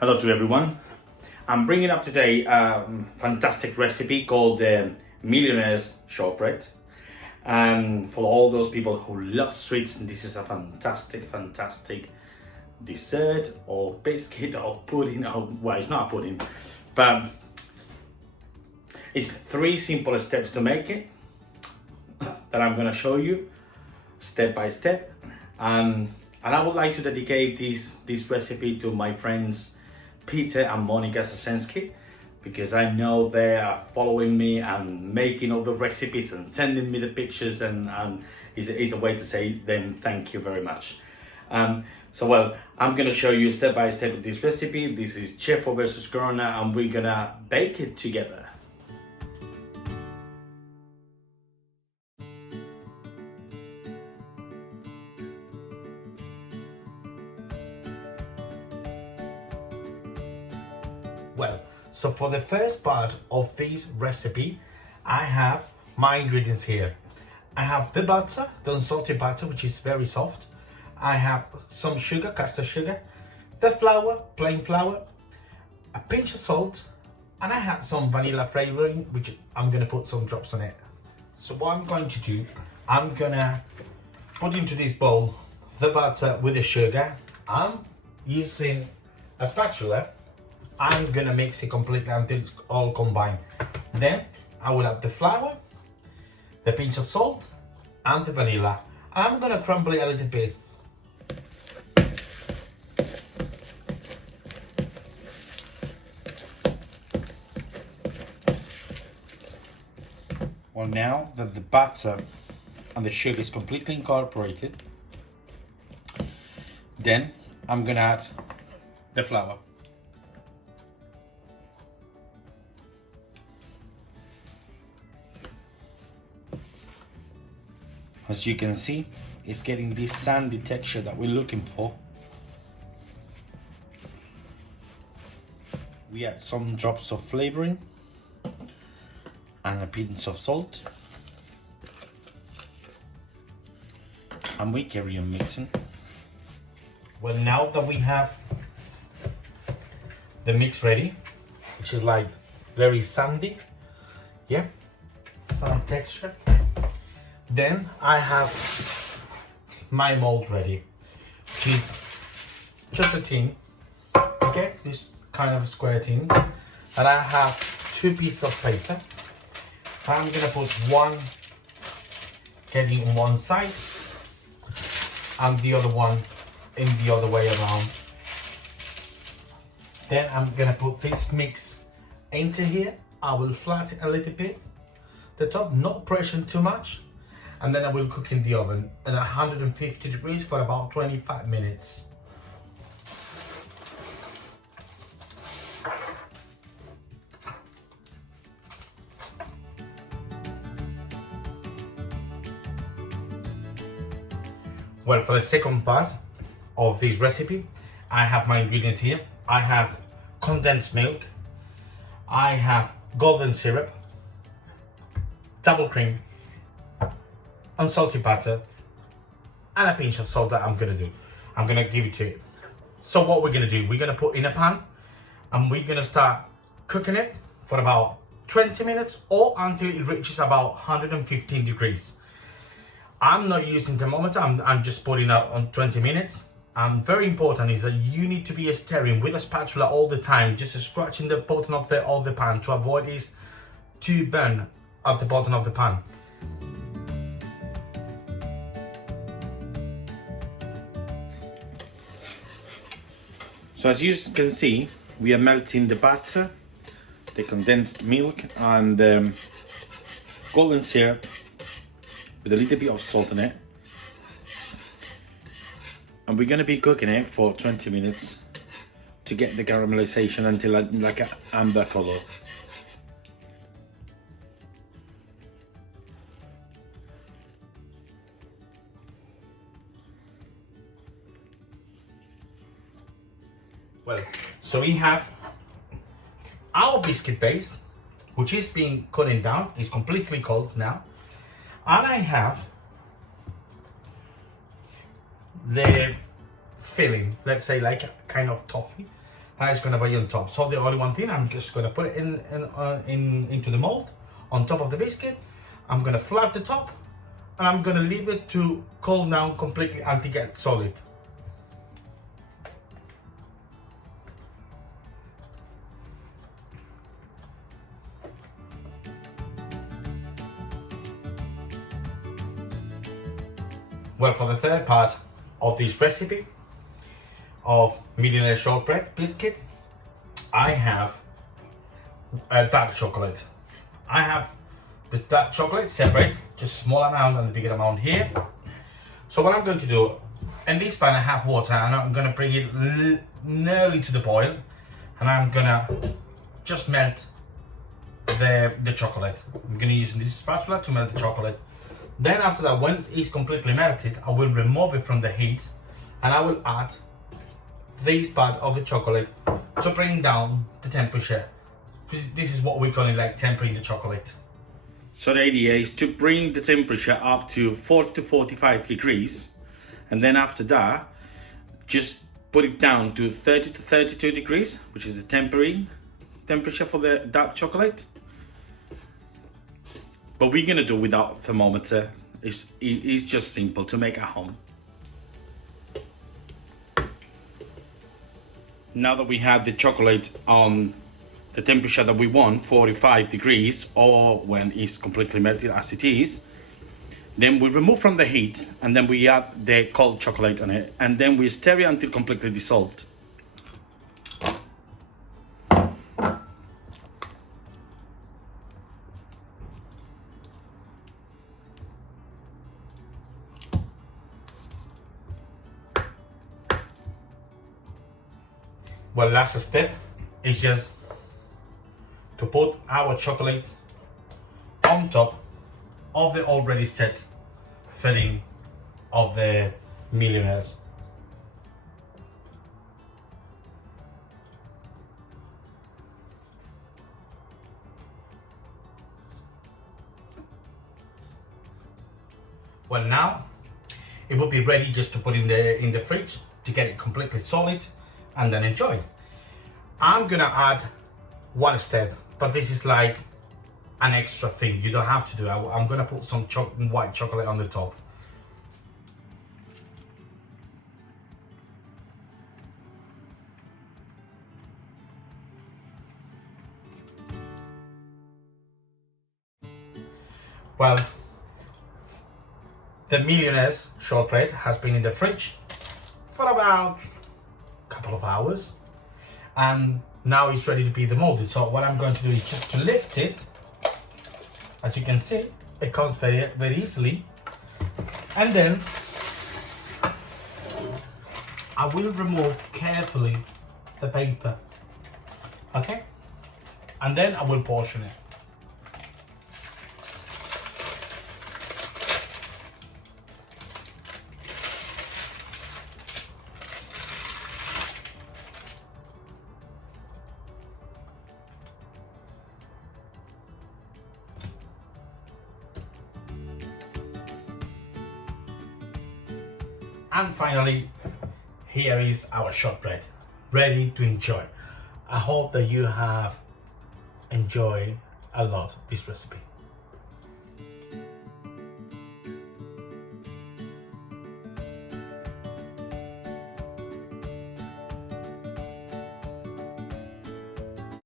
Hello to everyone. I'm bringing up today a fantastic recipe called the Millionaire's Shortbread. For all those people who love sweets, this is a fantastic dessert or biscuit or pudding. Well, it's not a pudding, but it's 3 simple steps to make it that I'm gonna show you step by step. And I would like to dedicate this recipe to my friends Peter and Monica Sasensky, because I know they are following me and making all the recipes and sending me the pictures, and it's a way to say them thank you very much. I'm gonna show you step by step this recipe. This is CHEFFO versus Corona, and we're gonna bake it together. Well, so for the first part of this recipe, I have my ingredients here. I have the butter, the unsalted butter, which is very soft. I have some sugar, caster sugar, the flour, plain flour, a pinch of salt, and I have some vanilla flavoring, which I'm gonna put some drops on it. So what I'm going to do, I'm gonna put into this bowl the butter with the sugar. I'm using a spatula. I'm gonna mix it completely until it's all combined. Then I will add the flour, the pinch of salt, and the vanilla. I'm gonna crumble it a little bit. Well, now that the butter and the sugar is completely incorporated, then I'm gonna add the flour. As you can see, it's getting this sandy texture that we're looking for. We add some drops of flavoring and a pinch of salt, and we carry on mixing. Well, now that we have the mix ready, which is like very sandy, yeah, some texture, then I have my mold ready, which is just a tin, okay, this kind of square tins, and I have 2 pieces of paper. I'm gonna put one getting on one side and the other one in the other way around. Then I'm gonna put this mix into here. I will flatten a little bit the top, not pressing too much, and then I will cook in the oven at 150 degrees for about 25 minutes. Well, for the second part of this recipe, I have my ingredients here. I have condensed milk, I have golden syrup, double cream, unsalted butter, and a pinch of salt that I'm gonna give it to you. So what we're gonna do, we're gonna put in a pan and we're gonna start cooking it for about 20 minutes or until it reaches about 115 degrees. I'm not using thermometer, I'm just putting out on 20 minutes. And very important is that you need to be stirring with a spatula all the time, just scratching the bottom of the pan to avoid it to burn at the bottom of the pan. So as you can see, we are melting the butter, the condensed milk, and the golden syrup with a little bit of salt in it. And we're gonna be cooking it for 20 minutes to get the caramelization until like an amber color. Well, so we have our biscuit base, which is being cooling down, it's completely cold now. And I have the filling, let's say like a kind of toffee, and it's gonna be on top. So the only one thing, I'm just gonna put it into the mold on top of the biscuit. I'm gonna flat the top, and I'm gonna leave it to cool down completely until it gets solid. Well, for the third part of this recipe of Millionaire shortbread biscuit, I have dark chocolate. I have the dark chocolate separate, just a small amount and the bigger amount here. So what I'm going to do, in this pan I have water, and I'm going to bring it nearly to the boil, and I'm going to just melt the chocolate. I'm going to use this spatula to melt the chocolate. Then after that, when it's completely melted, I will remove it from the heat, and I will add this part of the chocolate to bring down the temperature. This is what we're calling like tempering the chocolate. So the idea is to bring the temperature up to 40 to 45 degrees, and then after that, just put it down to 30 to 32 degrees, which is the tempering temperature for the dark chocolate. But we're gonna do without thermometer. It's just simple to make at home. Now that we have the chocolate on the temperature that we want, 45 degrees, or when it's completely melted as it is, then we remove from the heat, and then we add the cold chocolate on it, and then we stir it until completely dissolved. Well, last step is just to put our chocolate on top of the already set filling of the Millionaires. Well, now it will be ready just to put in the fridge to get it completely solid and then enjoy. I'm gonna add one step, but this is like an extra thing. You don't have to do it. I'm gonna put some white chocolate on the top. Well, the Millionaire's shortbread has been in the fridge for about a couple of hours, and now it's ready to be demolded. So what I'm going to do is just to lift it. As you can see, it comes very, very easily, and then I will remove carefully the paper, okay, and then I will portion it. And finally, here is our shortbread, ready to enjoy. I hope that you have enjoyed a lot this recipe.